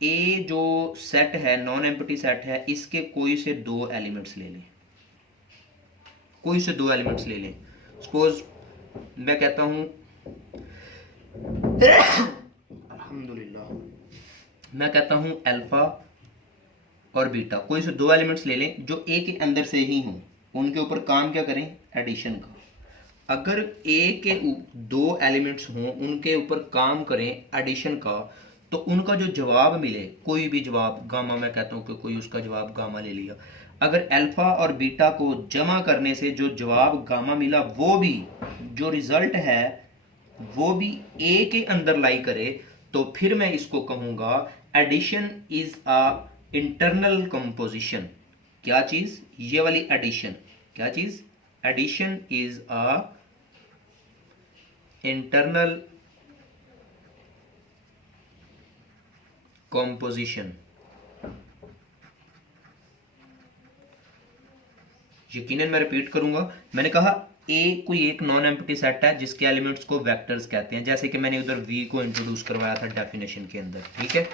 ए जो सेट है, नॉन एम्प्टी सेट है, इसके कोई से दो एलिमेंट्स ले लें, कोई से दो एलिमेंट्स ले लें। सपोज मैं कहता हूं अल्हम्दुलिल्लाह, मैं कहता हूं अल्फा और बीटा, कोई से दो एलिमेंट्स ले लें जो ए के अंदर से ही हों, उनके ऊपर काम क्या करें, एडिशन का। अगर ए के दो एलिमेंट्स हों, उनके ऊपर काम करें एडिशन का, तो उनका जो जवाब मिले, कोई भी जवाब, गामा मैं कहता हूं कि कोई उसका जवाब गामा ले लिया, अगर अल्फा और बीटा को जमा करने से जो जवाब गामा मिला, वो भी जो रिजल्ट है वो भी ए के अंदर लाई करे, तो फिर मैं इसको कहूंगा addition is a internal composition. क्या चीज, ये वाली एडिशन, क्या चीज, addition is a internal composition. यकीनन मैं रिपीट करूंगा, मैंने कहा ए कोई एक नॉन एम्प्टी सेट है जिसके एलिमेंट्स को वेक्टर्स कहते हैं, जैसे कि मैंने उधर वी को इंट्रोड्यूस करवाया था डेफिनेशन के अंदर, ठीक है।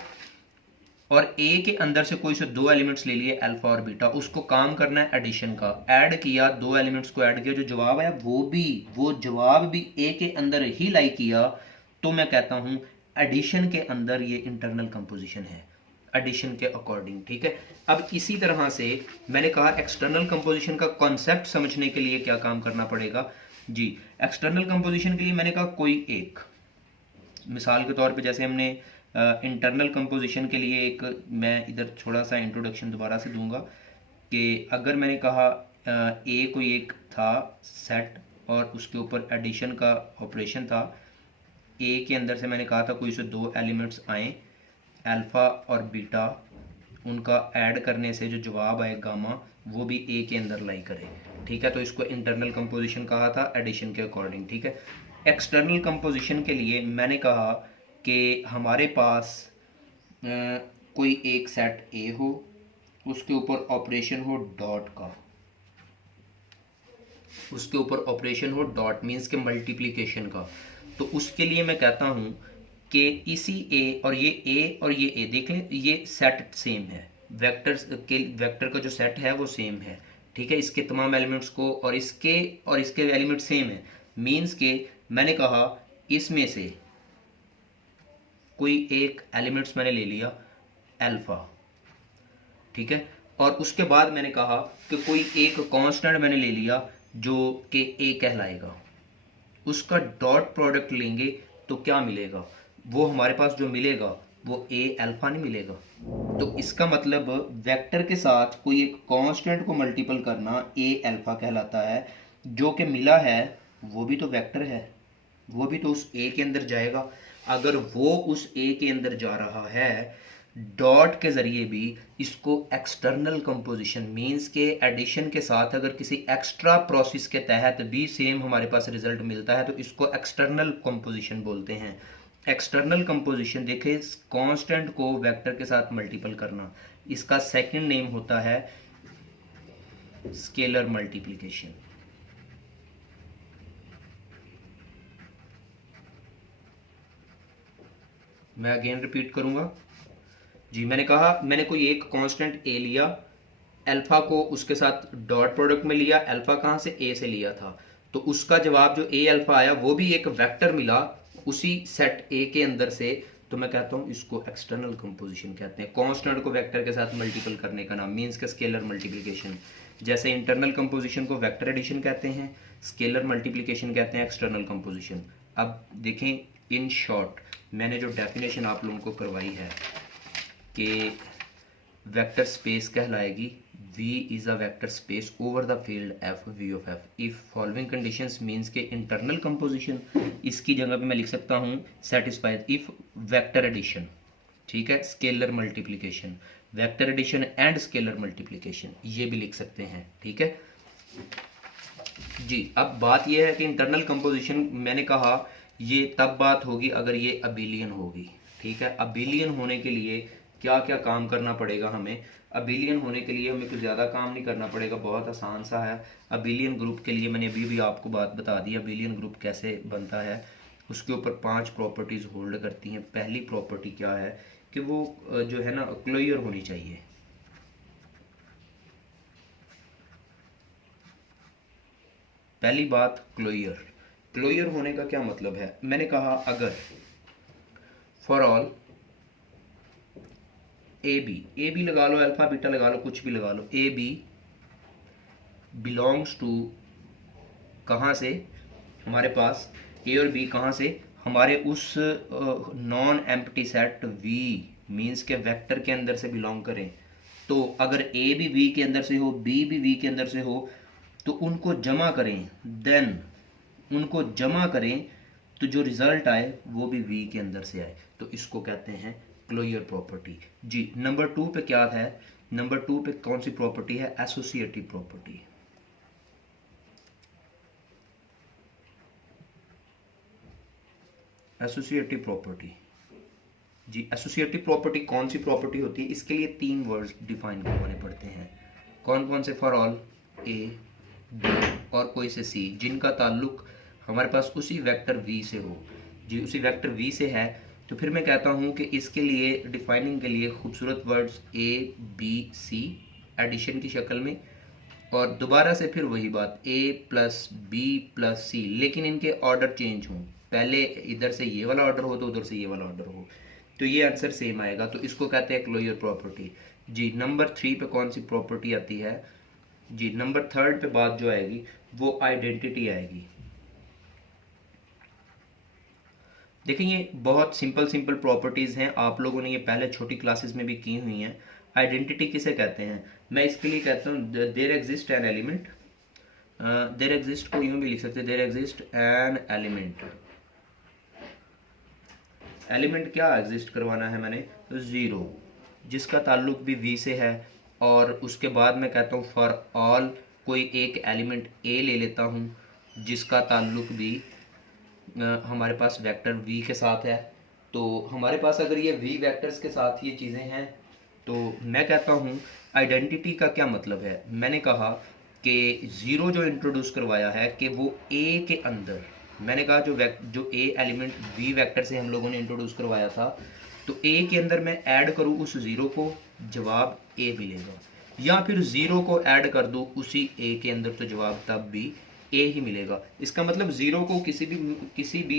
और ए के अंदर से कोई से दो एलिमेंट्स ले लिए अल्फा और बीटा, उसको काम करना है एडिशन का, ऐड किया, दो एलिमेंट्स को ऐड किया, जो जवाब आया वो जवाब भी ए के अंदर ही लाई किया, तो मैं कहता हूं एडिशन के अंदर ये इंटरनल कंपोजिशन है, एडिशन के अकॉर्डिंग, ठीक है। अब इसी तरह से मैंने कहा एक्सटर्नल कंपोजिशन का कॉन्सेप्ट समझने के लिए क्या काम करना पड़ेगा जी। एक्सटर्नल कंपोजिशन के लिए मैंने कहा कोई एक, मिसाल के तौर पे जैसे हमने इंटरनल कंपोजिशन के लिए एक, मैं इधर थोड़ा सा इंट्रोडक्शन दोबारा से दूंगा कि अगर मैंने कहा ए कोई एक था सेट और उसके ऊपर एडिशन का ऑपरेशन था, ए के अंदर से मैंने कहा था कोई से दो एलिमेंट्स आए अल्फा और बीटा, उनका ऐड करने से जो जवाब आए गामा, वो भी ए के अंदर लाई करे, ठीक है। तो इसको इंटरनल कंपोजिशन कहा था एडिशन के अकॉर्डिंग, ठीक है। एक्सटर्नल कंपोजिशन के लिए मैंने कहा कि हमारे पास कोई एक सेट ए हो, उसके ऊपर ऑपरेशन हो डॉट का, उसके ऊपर ऑपरेशन हो डॉट मीन्स के मल्टीप्लिकेशन का, तो उसके लिए मैं कहता हूं कि इसी ए और ये देख लें, ये सेट सेम है, वेक्टर का जो सेट है वो सेम है, ठीक है, इसके तमाम एलिमेंट्स को और इसके एलिमेंट सेम है, मीन्स के मैंने कहा इसमें से कोई एक एलिमेंट्स मैंने ले लिया अल्फा, ठीक है, और उसके बाद मैंने कहा कि कोई एक कांस्टेंट मैंने ले लिया जो कि ए कहलाएगा, उसका डॉट प्रोडक्ट लेंगे तो क्या मिलेगा, वो हमारे पास जो मिलेगा वो ए अल्फा नहीं मिलेगा। तो इसका मतलब वेक्टर के साथ कोई एक कांस्टेंट को मल्टीपल करना ए अल्फा कहलाता है, जो कि मिला है वो भी तो वेक्टर है, वो भी तो उस ए के अंदर जाएगा। अगर वो उस ए के अंदर जा रहा है डॉट के जरिए भी, इसको एक्सटर्नल कंपोजिशन मींस के एडिशन के साथ अगर किसी एक्स्ट्रा प्रोसेस के तहत भी सेम हमारे पास रिजल्ट मिलता है तो इसको एक्सटर्नल कंपोजिशन बोलते हैं। एक्सटर्नल कंपोजिशन देखें, कांस्टेंट को वेक्टर के साथ मल्टीपल करना, इसका सेकंड नेम होता है स्केलर मल्टीप्लिकेशन। मैं अगेन रिपीट करूंगा जी। मैंने कहा मैंने कोई एक कांस्टेंट ए लिया, अल्फा को उसके साथ डॉट प्रोडक्ट में लिया, अल्फा कहाँ से, ए से लिया था, तो उसका जवाब जो ए अल्फा आया वो भी एक वेक्टर मिला उसी सेट ए के अंदर से, तो मैं कहता हूँ इसको एक्सटर्नल कंपोजिशन कहते हैं। कांस्टेंट को वेक्टर के साथ मल्टीपल करने का नाम मीन्स का स्केलर मल्टीप्लिकेशन। जैसे इंटरनल कंपोजिशन को वेक्टर एडिशन कहते हैं, स्केलर मल्टीप्लिकेशन कहते हैं एक्सटर्नल कंपोजिशन। अब देखें इन शॉर्ट मैंने जो डेफिनेशन आप लोगों को करवाई है कि वेक्टर स्पेस कहलाएगी V is a vector space over the field f v of f if following conditions means के internal composition, इसकी जगह पे मैं लिख सकता हूँ satisfies if vector addition, ठीक है, scalar multiplication, vector addition and scalar multiplication, ये भी लिख सकते हैं, ठीक है जी। अब बात यह है कि इंटरनल कंपोजिशन मैंने कहा ये तब बात होगी अगर ये अबिलियन होगी, ठीक है। अबिलियन होने के लिए क्या क्या काम करना पड़ेगा हमें? अबिलियन होने के लिए हमें कुछ ज़्यादा काम नहीं करना पड़ेगा, बहुत आसान सा है। अबिलियन ग्रुप के लिए मैंने अभी भी आपको बात बता दी, अबिलियन ग्रुप कैसे बनता है। उसके ऊपर 5 प्रॉपर्टीज़ होल्ड करती हैं। पहली प्रॉपर्टी क्या है कि वो जो है ना क्लोयर होनी चाहिए। पहली बात क्लोयर। क्लोयर होने का क्या मतलब है? मैंने कहा अगर फॉर ऑल ए बी लगा लो, अल्फा बीटा लगा लो, कुछ भी लगा लो, ए बी बिलोंग्स टू कहाँ से? हमारे पास ए और बी कहाँ से? हमारे उस non empty set V means के वेक्टर के अंदर से बिलोंग करें। तो अगर ए भी वी के अंदर से हो, बी भी वी के अंदर से हो, तो उनको जमा करें, देन उनको जमा करें तो जो रिजल्ट आए वो भी वी के अंदर से आए, तो इसको कहते हैं क्लोयर प्रॉपर्टी जी। नंबर 2 पे क्या है? नंबर 2 पे कौन सी प्रॉपर्टी है? Associative property. एसोसिएटिव प्रॉपर्टी जी। एसोसिएटिव प्रॉपर्टी कौन सी प्रॉपर्टी होती है? इसके लिए 3 वर्ड्स डिफाइन करवाने पड़ते हैं। कौन कौन से? फॉर ऑल ए बी और कोई से सी, जिनका ताल्लुक हमारे पास उसी वेक्टर वी से हो जी, उसी वेक्टर वी से है। तो फिर मैं कहता हूँ कि इसके लिए डिफाइनिंग के लिए खूबसूरत words A B C addition की शक्ल में, और दोबारा से फिर वही बात A plus B plus C, लेकिन इनके ऑर्डर चेंज हों। पहले इधर से ये वाला ऑर्डर हो तो उधर से ये वाला ऑर्डर हो, तो ये आंसर सेम आएगा। तो इसको कहते हैं क्लोजर प्रॉपर्टी जी। नंबर 3 पे कौन सी प्रॉपर्टी आती है जी? नंबर 3 पे बात जो आएगी वो आइडेंटिटी आएगी। देखिए ये बहुत सिंपल प्रॉपर्टीज़ हैं, आप लोगों ने ये पहले छोटी क्लासेस में भी की हुई हैं। आइडेंटिटी किसे कहते हैं? मैं इसके लिए कहता हूँ there exist an element. There exist को यूं भी लिख सकते हैं, there exist an element. Element क्या एग्जिस्ट करवाना है मैंने? तो 0, जिसका ताल्लुक भी वी से है। और उसके बाद मैं कहता हूँ फॉर ऑल कोई एक एलिमेंट ए ले लेता हूँ जिसका ताल्लुक भी हमारे पास वेक्टर v के साथ है। तो हमारे पास अगर ये v वेक्टर्स के साथ ये चीज़ें हैं, तो मैं कहता हूँ आइडेंटिटी का क्या मतलब है? मैंने कहा कि 0 जो इंट्रोड्यूस करवाया है कि वो a के अंदर, मैंने कहा जो a एलिमेंट v वेक्टर से हम लोगों ने इंट्रोड्यूस करवाया था, तो a के अंदर मैं ऐड करूँ उस 0 को, जवाब a मिलेगा। या फिर 0 को ऐड कर दूँ उसी a के अंदर, तो जवाब तब भी ए ही मिलेगा। इसका मतलब 0 को किसी भी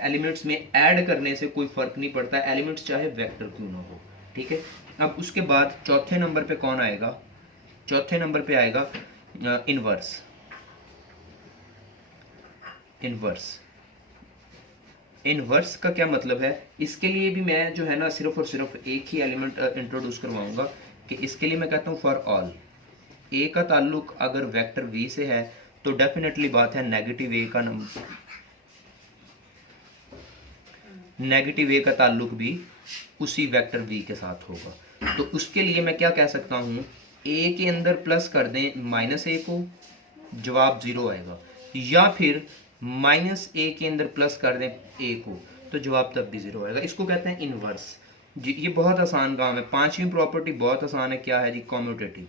एलिमेंट्स में ऐड करने से कोई फर्क नहीं पड़ता, एलिमेंट्स चाहे वेक्टर क्यों ना हो, ठीक है। अब उसके बाद चौथे नंबर पे कौन आएगा? चौथे नंबर पे आएगा इनवर्स। इनवर्स का क्या मतलब है? इसके लिए भी मैं जो है ना सिर्फ और सिर्फ एक ही एलिमेंट इंट्रोड्यूस करवाऊंगा कि इसके लिए मैं कहता हूँ फॉर ऑल ए का ताल्लुक अगर वेक्टर वी से है तो डेफिनेटली बात है नेगेटिव ए का ताल्लुक भी उसी वेक्टर v के साथ होगा। तो उसके लिए मैं क्या कह सकता हूँ? a के अंदर प्लस कर दें -a को, जवाब 0 आएगा। या फिर -a के अंदर प्लस कर दें a को, तो जवाब तब भी 0 आएगा। इसको कहते हैं इनवर्स जी। ये बहुत आसान काम है। 5वीं प्रॉपर्टी बहुत आसान है। क्या है जी? कम्यूटेटिव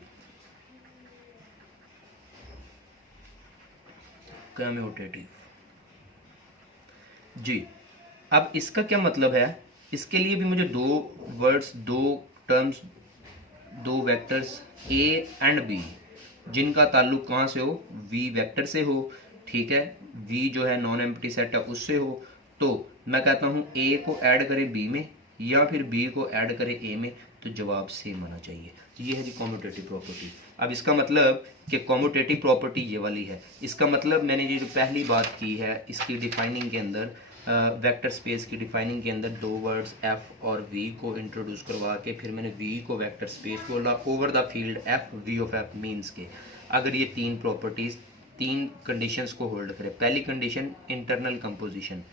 जी। अब इसका क्या मतलब है? इसके लिए भी मुझे 2 words, 2 terms, 2 vectors a and b, जिनका ताल्लुक कहाँ से हो? v वेक्टर से हो, ठीक है। v जो है नॉन एम्प्टी सेट है उससे हो। तो मैं कहता हूँ a को ऐड करें b में या फिर b को ऐड करें a में, तो जवाब सेम आना चाहिए। ये है जी कम्यूटेटिव प्रॉपर्टी। अब इसका मतलब कि कम्यूटेटिव प्रॉपर्टी ये वाली है। इसका मतलब मैंने ये जो पहली बात की है इसकी डिफाइनिंग के अंदर वेक्टर स्पेस की डिफाइनिंग के अंदर दो वर्ड्स एफ और वी को इंट्रोड्यूस करवा के फिर मैंने वी को वेक्टर स्पेस बोला over the field F V of F means के अगर ये तीन प्रॉपर्टीज़ तीन कंडीशंस को होल्ड करें। पहली condition internal composition.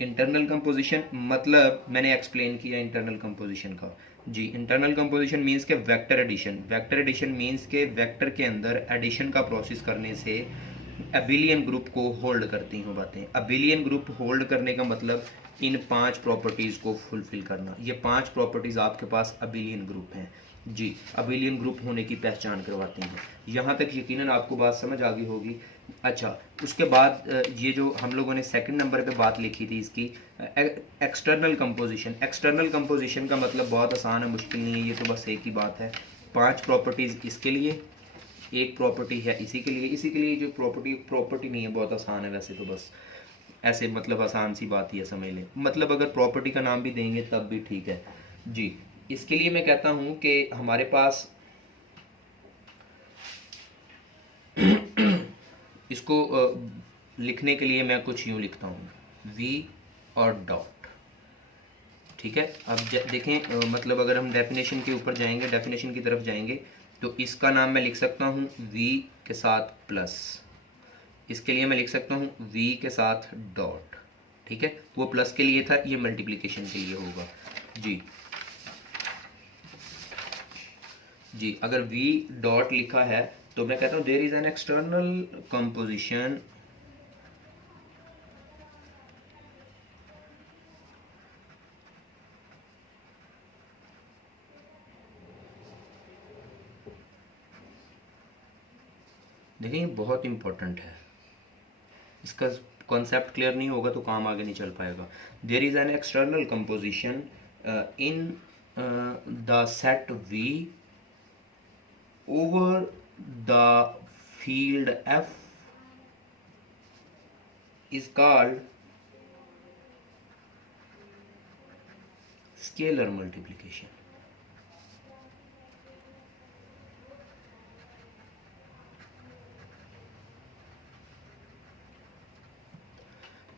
Internal composition मतलब मैंने एक्सप्लेन किया इंटरनल कंपोजिशन का जी। इंटरनल कंपोजिशन मीन्स के vector addition. Vector addition means के वेक्टर के अंदर एडिशन का प्रोसेस करने से अबिलियन ग्रुप को होल्ड करती हूँ बातें। अबिलियन ग्रुप होल्ड करने का मतलब इन पांच प्रॉपर्टीज़ को फुलफिल करना। ये पांच प्रॉपर्टीज़ आपके पास अबिलियन ग्रुप हैं जी। अबिलियन ग्रुप होने की पहचान करवाती हैं। यहाँ तक यकीनन आपको बात समझ आ गई होगी। अच्छा, उसके बाद ये जो हम लोगों ने सेकंड नंबर पे बात लिखी थी इसकी एक्सटर्नल कंपोजिशन। एक्सटर्नल कंपोजिशन का मतलब बहुत आसान है, मुश्किल नहीं है, ये तो बस एक ही बात है। पांच प्रॉपर्टीज़ इसके लिए, एक प्रॉपर्टी है इसी के लिए। इसी के लिए जो प्रॉपर्टी नहीं है, बहुत आसान है वैसे तो, बस ऐसे मतलब आसान सी बात ही है, समझ लें। मतलब अगर प्रॉपर्टी का नाम भी देंगे तब भी ठीक है जी। इसके लिए मैं कहता हूँ कि हमारे पास इसको लिखने के लिए मैं कुछ यूँ लिखता हूँ, वी और डॉट, ठीक है। अब देखें मतलब अगर हम डेफिनेशन के ऊपर जाएंगे, डेफिनेशन की तरफ जाएंगे, तो इसका नाम मैं लिख सकता हूँ v के साथ प्लस, इसके लिए मैं लिख सकता हूँ v के साथ डॉट, ठीक है। वो प्लस के लिए था, ये मल्टीप्लिकेशन के लिए होगा जी। जी अगर v डॉट लिखा है तो मैं कहता हूँ there is an external composition देखिए ये बहुत इंपॉर्टेंट है, इसका कॉन्सेप्ट क्लियर नहीं होगा तो काम आगे नहीं चल पाएगा। There is an external composition in the set V over the field F is called scalar multiplication।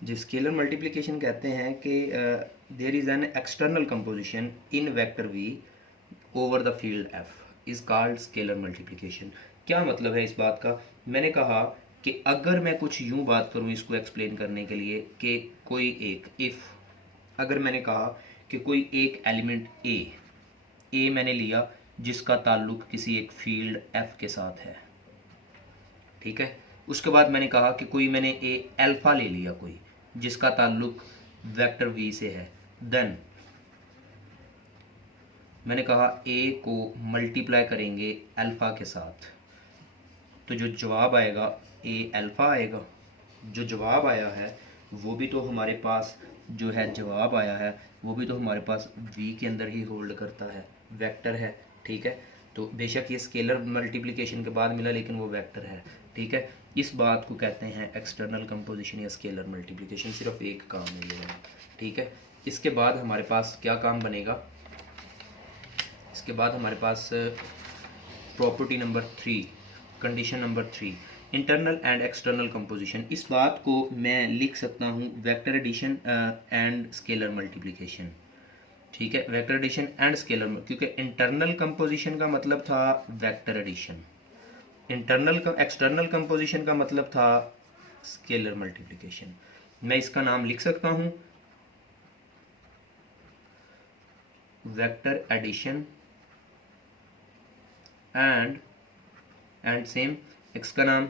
जो स्केलर मल्टीप्लिकेशन कहते हैं कि there is an external composition in vector V over the field F is called scalar multiplication. क्या मतलब है इस बात का? मैंने कहा कि अगर मैं कुछ यूं बात करूं इसको एक्सप्लेन करने के लिए कि कोई एक इफ़, अगर मैंने कहा कि कोई एक एलिमेंट ए मैंने लिया जिसका ताल्लुक किसी एक फील्ड F के साथ है, ठीक है। उसके बाद मैंने कहा कि कोई मैंने ए अल्फ़ा ले लिया कोई जिसका ताल्लुक वेक्टर V से है, देन मैंने कहा ए को मल्टीप्लाई करेंगे अल्फ़ा के साथ, तो जो जवाब आएगा ए अल्फ़ा आएगा। जो जवाब आया है वो भी तो हमारे पास जो है जवाब आया है वो भी तो हमारे पास V के अंदर ही होल्ड करता है, वेक्टर है, ठीक है। तो बेशक ये स्केलर मल्टीप्लिकेशन के बाद मिला लेकिन वो वेक्टर है, ठीक है। इस बात को कहते हैं एक्सटर्नल कंपोजिशन या स्केलर मल्टीप्लिकेशन। सिर्फ एक काम है ये, ठीक है। इसके बाद हमारे पास क्या काम बनेगा? इसके बाद हमारे पास property number 3, condition number 3, internal and external composition. इस बात को मैं लिख सकता हूँ vector addition and scalar multiplication, ठीक है। वेक्टर एडिशन एंड स्केलर, क्योंकि इंटरनल कंपोजिशन का मतलब था वेक्टर एडिशन, एक्सटर्नल कंपोजिशन का मतलब था स्केलर मल्टीप्लिकेशन। मैं इसका नाम लिख सकता हूँ वेक्टर एडिशन एंड सेम इसका नाम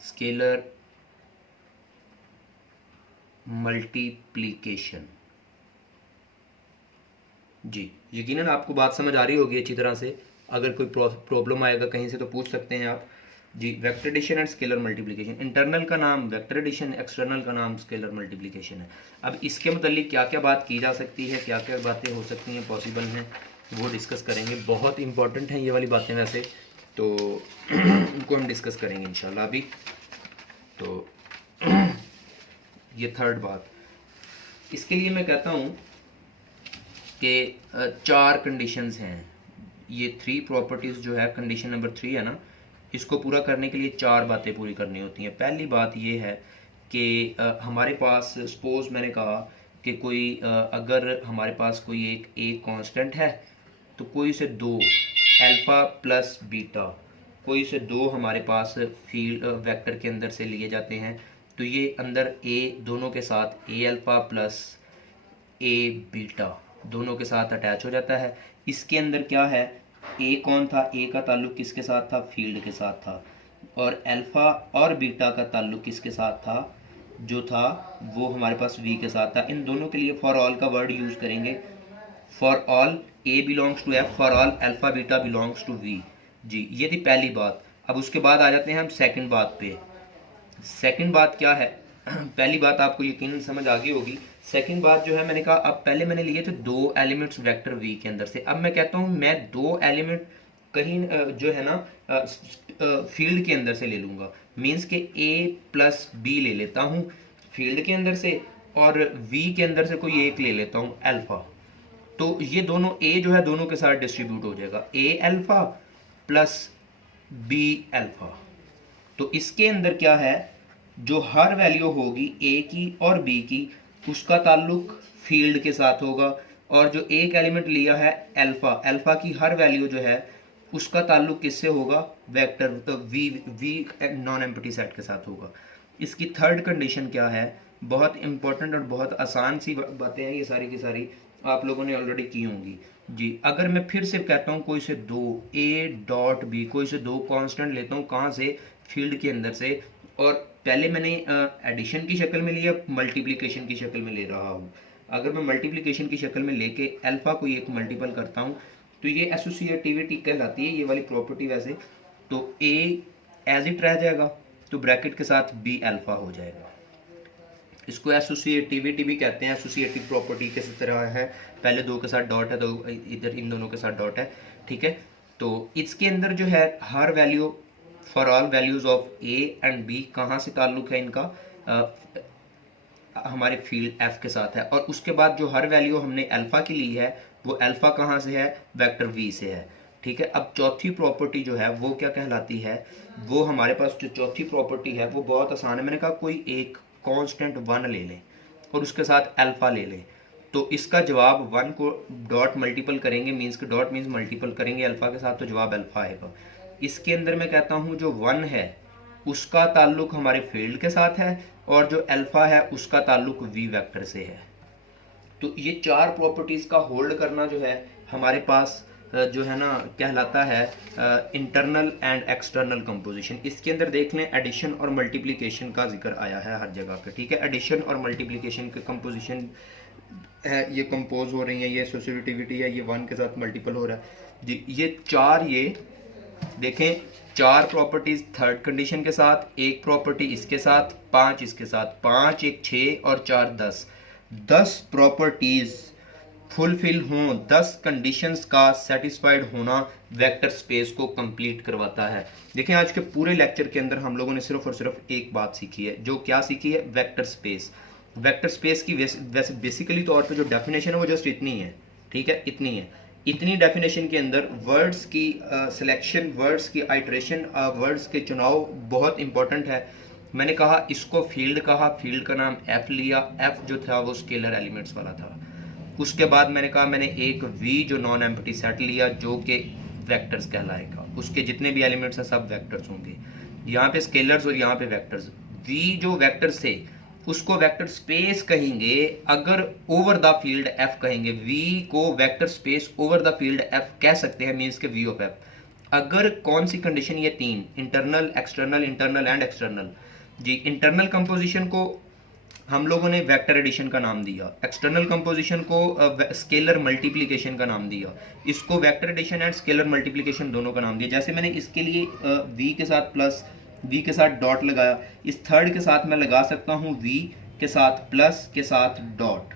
स्केलर मल्टीप्लिकेशन जी। यकीनन आपको बात समझ आ रही होगी अच्छी तरह से। अगर कोई प्रॉब्लम आएगा कहीं से तो पूछ सकते हैं आप जी। Vector addition and scalar multiplication, internal का नाम वेक्टर एडिशन, एक्सटर्नल का नाम स्केलर मल्टीप्लिकेशन है। अब इसके मतलब क्या क्या बात की जा सकती है, क्या क्या बातें हो सकती हैं, पॉसिबल हैं, वो डिस्कस करेंगे। बहुत इंपॉर्टेंट हैं ये वाली बातें वैसे तो उनको हम डिस्कस करेंगे इंशाल्लाह अभी। तो ये थर्ड बात, इसके लिए मैं कहता हूँ कि 4 कंडीशंस हैं। ये 3 प्रॉपर्टीज़ जो है, कंडीशन नंबर 3 है ना, इसको पूरा करने के लिए 4 बातें पूरी करनी होती हैं। पहली बात ये है कि हमारे पास सपोज मैंने कहा कि कोई अगर हमारे पास कोई एक कांस्टेंट है, तो कोई से दो अल्फ़ा प्लस बीटा, कोई से दो हमारे पास फील्ड वेक्टर के अंदर से लिए जाते हैं, तो ये अंदर ए दोनों के साथ ए अल्फ़ा प्लस ए बीटा दोनों के साथ अटैच हो जाता है। इसके अंदर क्या है, ए कौन था, ए का ताल्लुक किसके साथ था, फील्ड के साथ था, और अल्फ़ा और बीटा का ताल्लुक किसके साथ था, जो था वो हमारे पास वी के साथ था। इन दोनों के लिए फॉर ऑल का वर्ड यूज़ करेंगे, for all A belongs to F, for all alpha beta belongs to V. जी, ये थी पहली बात। अब उसके बाद आ जाते हैं हम सेकंड बात पे। सेकंड बात क्या है, पहली बात आपको यकीनन समझ आ गई होगी। सेकंड बात जो है, मैंने कहा अब पहले मैंने लिए थे दो एलिमेंट्स वेक्टर वी के अंदर से, अब मैं कहता हूँ मैं दो एलिमेंट कहीं जो है ना फील्ड के अंदर से ले लूँगा। मीन्स के ए प्लस बी ले लेता हूँ फील्ड के अंदर से, और वी के अंदर से कोई एक ले लेता हूँ अल्फ़ा। तो ये दोनों ए जो है दोनों के साथ डिस्ट्रीब्यूट हो जाएगा, ए अल्फ़ा प्लस बी अल्फ़ा। तो इसके अंदर क्या है, जो हर वैल्यू होगी ए की और बी की, उसका ताल्लुक फील्ड के साथ होगा, और जो एक एलिमेंट लिया है अल्फ़ा, अल्फ़ा की हर वैल्यू जो है उसका ताल्लुक किससे होगा, vector V V non empty set के साथ होगा। इसकी थर्ड कंडीशन क्या है, बहुत इंपॉर्टेंट और बहुत आसान सी बातें हैं ये सारी की सारी, आप लोगों ने ऑलरेडी की होंगी। जी, अगर मैं फिर से कहता हूँ कोई से दो ए डॉट बी, कोई से दो कांस्टेंट लेता हूँ, कहाँ से, फील्ड के अंदर से, और पहले मैंने एडिशन की शक्ल में लिया, मल्टीप्लिकेशन की शक्ल में ले रहा हूँ। अगर मैं मल्टीप्लिकेशन की शक्ल में लेके अल्फ़ा को एक मल्टीपल करता हूँ, तो ये एसोसिएटिविटी कहलाती है, ये वाली प्रॉपर्टी। वैसे तो ए एज इट रह जाएगा, तो ब्रैकेट के साथ बी अल्फ़ा हो जाएगा। इसको एसोसिएटिविटी भी कहते हैं, एसोसिएटिव प्रॉपर्टी किस तरह है, पहले दो के साथ डॉट है तो इधर इन दोनों के साथ डॉट है, ठीक है। तो इसके अंदर जो है हर value, for all values of A and B, कहाँ से ताल्लुक है इनका, हमारे फील्ड एफ के साथ है, और उसके बाद जो हर वैल्यू हमने अल्फ़ा की ली है वो अल्फ़ा कहाँ से है, वेक्टर वी से है, ठीक है। अब चौथी प्रॉपर्टी जो है वो क्या कहलाती है, वो हमारे पास जो चौथी प्रॉपर्टी है वो बहुत आसान है। मैंने कहा कोई एक कांस्टेंट वन ले लें और उसके साथ अल्फ़ा ले लें, तो इसका जवाब वन को डॉट मल्टीपल करेंगे, मीन्स के डॉट मीन्स मल्टीपल करेंगे अल्फ़ा के साथ, तो जवाब अल्फ़ा आएगा। इसके अंदर मैं कहता हूँ जो वन है उसका ताल्लुक हमारे फील्ड के साथ है, और जो अल्फ़ा है उसका ताल्लुक वी वेक्टर से है। तो ये चार प्रॉपर्टीज़ का होल्ड करना जो है हमारे पास जो है ना कहलाता है इंटरनल एंड एक्सटर्नल कंपोजिशन। इसके अंदर देख लें एडिशन और मल्टीप्लिकेशन का जिक्र आया है हर जगह पे, ठीक है। एडिशन और मल्टीप्लिकेशन के कंपोजिशन है, ये कंपोज हो रही है, ये एसोसिएटिविटी है, ये वन के साथ मल्टीपल हो रहा है जी। ये चार, ये देखें चार प्रॉपर्टीज थर्ड कंडीशन के साथ, एक प्रॉपर्टी इसके साथ, पांच इसके साथ, पांच एक 6 और 4 10, 10 प्रॉपर्टीज फुलफिल हों, 10 कंडीशंस का सेटिस्फाइड होना वेक्टर स्पेस को कंप्लीट करवाता है। देखें आज के पूरे लेक्चर के अंदर हम लोगों ने सिर्फ और सिर्फ एक बात सीखी है, जो क्या सीखी है, वेक्टर स्पेस। वेक्टर स्पेस की वैसे बेसिकली तौर पे जो डेफिनेशन है वो जस्ट इतनी है, ठीक है, इतनी है। इतनी डेफिनेशन के अंदर वर्ड्स की सिलेक्शन, वर्ड्स की आइट्रेशन, वर्ड्स के चुनाव बहुत इंपॉर्टेंट है। मैंने कहा इसको फील्ड कहा, फील्ड का नाम एफ लिया, एफ जो था वो स्केलर एलिमेंट्स वाला था। उसके बाद मैंने कहा मैंने एक वी जो नॉन एम्प्टी सेट लिया जो कि वेक्टर्स कहलाएगा, उसके जितने भी एलिमेंट्स हैं सब वेक्टर्स होंगे, यहाँ पे स्केलर्स और यहाँ पे वेक्टर्स। वी जो वेक्टर्स थे उसको वेक्टर स्पेस कहेंगे अगर ओवर द फील्ड एफ कहेंगे, वी को vector space over the field F कह सकते हैं, मीन्स के वी ऑफ एफ। अगर कौन सी कंडीशन, ये तीन, internal external, internal and external जी। इंटरनल कंपोजिशन को हम लोगों ने वेक्टर एडिशन का नाम दिया, एक्सटर्नल कंपोजिशन को स्केलर मल्टीप्लिकेशन का नाम दिया, इसको vector addition and scalar multiplication दोनों का नाम दिया। जैसे मैंने इसके लिए वी के साथ प्लस, वी के साथ डॉट लगाया, इस थर्ड के साथ मैं लगा सकता हूँ वी के साथ प्लस के साथ डॉट,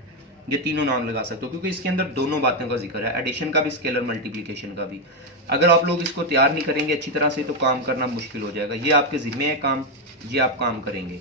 ये तीनों नाम लगा सकते हो क्योंकि इसके अंदर दोनों बातों का जिक्र है, एडिशन का भी स्केलर मल्टीप्लिकेशन का भी। अगर आप लोग इसको तैयार नहीं करेंगे अच्छी तरह से तो काम करना मुश्किल हो जाएगा। ये आपके जिम्मे है काम, ये आप काम करेंगे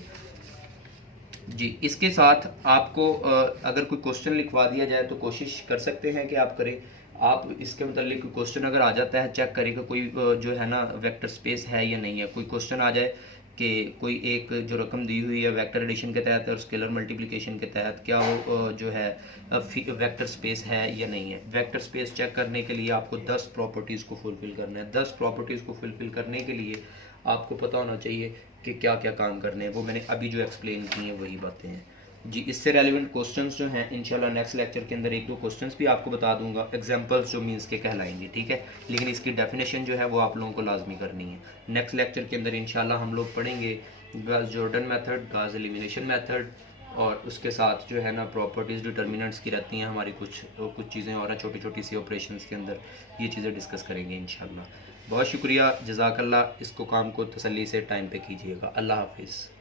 जी। इसके साथ आपको अगर कोई क्वेश्चन लिखवा दिया जाए तो कोशिश कर सकते हैं कि आप करें। आप इसके मतलब क्वेश्चन अगर आ जाता है चेक करें कि कोई जो है ना वेक्टर स्पेस है या नहीं है। कोई क्वेश्चन आ जाए कि कोई एक जो रकम दी हुई है वेक्टर एडिशन के तहत और स्केलर मल्टीप्लिकेशन के तहत क्या वो जो है वेक्टर स्पेस है या नहीं है। वेक्टर स्पेस चेक करने के लिए आपको 10 प्रॉपर्टीज़ को फुलफ़िल करना है। 10 प्रॉपर्टीज़ को फुलफ़िल करने के लिए आपको पता होना चाहिए कि क्या क्या काम करने हैं। वो मैंने अभी जो एक्सप्लेन की हैं वही बातें हैं जी। इससे रेलिवेंट क्वेश्चंस जो हैं इंशाल्लाह नेक्स्ट लेक्चर के अंदर एक दो क्वेश्चंस भी आपको बता दूंगा, एग्जांपल्स जो मींस के कहलाएंगे, ठीक है। लेकिन इसकी डेफिनेशन जो है वो आप लोगों को लाजमी करनी है। नेक्स्ट लेक्चर के अंदर इंशाल्लाह हम लोग पढ़ेंगे Gauss Jordan method, Gauss elimination method, और उसके साथ जो है ना प्रॉपर्टीज़ डिटर्मिनेंट्स की रहती हैं हमारी कुछ चीज़ें और हैं छोटी छोटी सी ऑपरेशंस के अंदर, ये चीज़ें डिस्कस करेंगे इंशाल्लाह। बहुत शुक्रिया, जज़ाकल्लाह। इसको काम को तसल्ली से टाइम पे कीजिएगा। अल्लाह हाफिज़।